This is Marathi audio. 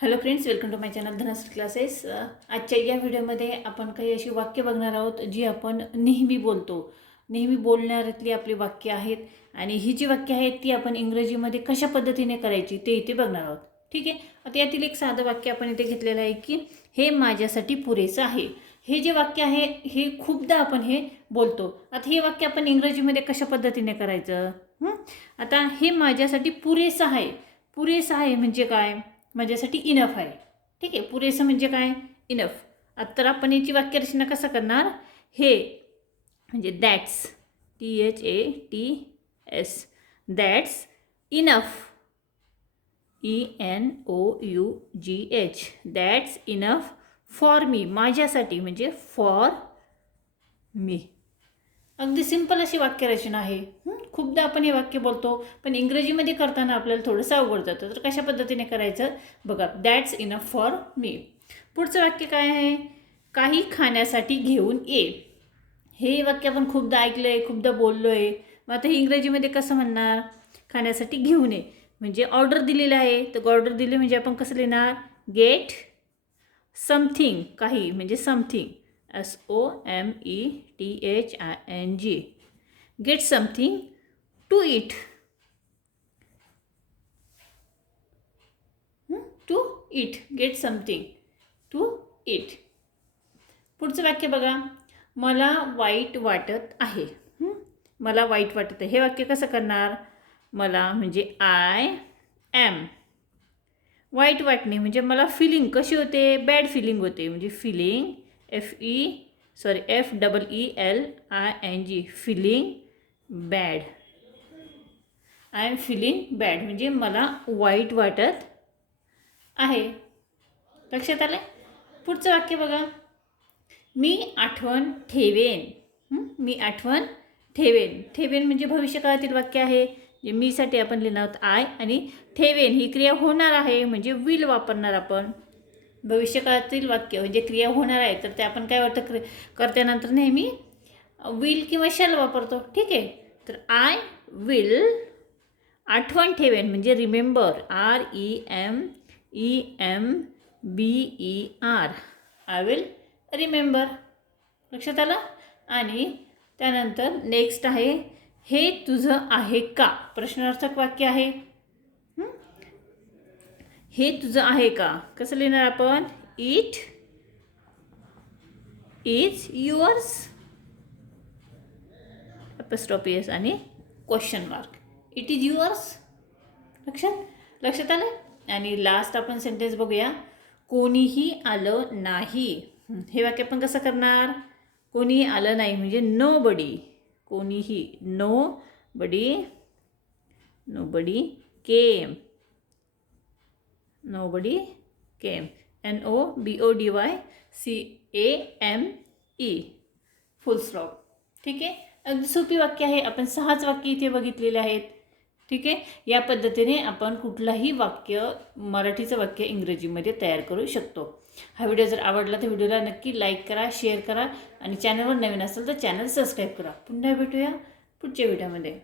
Hello friends, welcome to my channel Dhanashree classes. आजच्या या व्हिडिओमध्ये आपण काही अशी वाक्य बघणार आहोत जी आपण नेहमी बोलतो. नेहमी बोलणाऱ्यातली आपली वाक्य आहेत आणि ही जी वाक्य आहेत ती आपण इंग्रजीमध्ये कशा पद्धतीने करायची ते इथे बघणार आहोत. ठीक आहे. आता यातील एक साधं वाक्य आपण इथे घेतलेलं आहे की हे माझ्यासाठी पुरेसं आहे. हे जे वाक्य आहे हे खूपदा आपण हे बोलतो. आता हे वाक्य आपण इंग्रजीमध्ये कशा पद्धतीने करायचं? आता हे माझ्यासाठी पुरेसं आहे. पुरेसं आहे म्हणजे काय? माझ्यासाठी इनफ आहे. ठीक आहे. पुरेसं म्हणजे काय? इनफ. तर आपण याची वाक्यरचना कसं करणार? हे म्हणजे that's, THATS, that's enough, ENOUGH, that's enough for me, माझ्यासाठी म्हणजे फॉर मी. अगदी सिंपल अशी वाक्यरचना आहे. खूपदा आपण हे वाक्य बोलतो पण इंग्रजीमध्ये करताना आपल्याला थोडंसं अवघड जातं. तर कशा पद्धतीने करायचं बघा. That's enough for me. पुढचं वाक्य काय आहे? काही खाण्यासाठी घेऊन ये. हे वाक्य आपण खूपदा ऐकलं आहे, खूपदा बोललो आहे. मग आता हे इंग्रजीमध्ये कसं म्हणणार? खाण्यासाठी घेऊन ये म्हणजे ऑर्डर दिलेलं आहे. तर ऑर्डर दिली म्हणजे आपण कसं लिहिणार? गेट समथिंग, काही म्हणजे something, SOMETHING, get something to it. To it, get something to it. पुढचं वाक्य बघा. मला वाईट वाटत आहे. मला वाईट वाटत आहे. हे वाक्य कसं करणार? मला म्हणजे आय ॲम. वाईट वाटणे म्हणजे मला फिलिंग कशी होते? बॅड फिलिंग होते. म्हणजे feeling, FELLING, feeling bad. I am feeling bad म्हणजे मला वाईट वाटत आहे. लक्षात आलं? पुढचं वाक्य बघा. मी आठवण ठेवेन. मी आठवण ठेवेन. ठेवेन म्हणजे भविष्यकाळातील वाक्य आहे. जे मीसाठी आपण लिहिणार आहोत आय, आणि ठेवेन ही क्रिया होणार आहे म्हणजे विल वापरणार आपण. भविष्यकाळातील वाक्य म्हणजे क्रिया होणार आहे तर ते आपण काय वाटतं करत्यानंतर नेहमी विल किंवा शॅल वापरतो. ठीक आहे. तर आय विल, आठवण ठेवेन म्हणजे remember, REMEMBER, I will remember. लक्षात आलं? आणि त्यानंतर नेक्स्ट आहे हे तुझं आहे का? प्रश्नार्थक वाक्य आहे. हे तुझं आहे का? कसं लिहिणार आपण? It is yours, apostrophe s आणि question mark. It is yours. लक्षात आलं? आणि लास्ट आपण सेंटेन्स बघूया. कोणीही आलं नाही. हे वाक्य आपण कसं करणार? कोणीही आलं नाही म्हणजे नो बडी. कोणीही, नो बडी केम. नोबडी केम, NOBODYCAME, फुल स्टॉप. ठीक आहे. अगदी सोपी वाक्य आहे. आपण 6च वाक्य इथे बघितलेले आहेत. ठीक आहे. या पद्धतीने आपण कुठलाही वाक्य, मराठीचं वाक्य इंग्रजीमध्ये तयार करू शकतो. हा व्हिडिओ जर आवडला तर व्हिडिओला नक्की लाईक करा, शेअर करा आणि चॅनलवर नवीन असेल तर चॅनल सबस्क्राईब करा. पुन्हा भेटूया पुढच्या व्हिडिओमध्ये.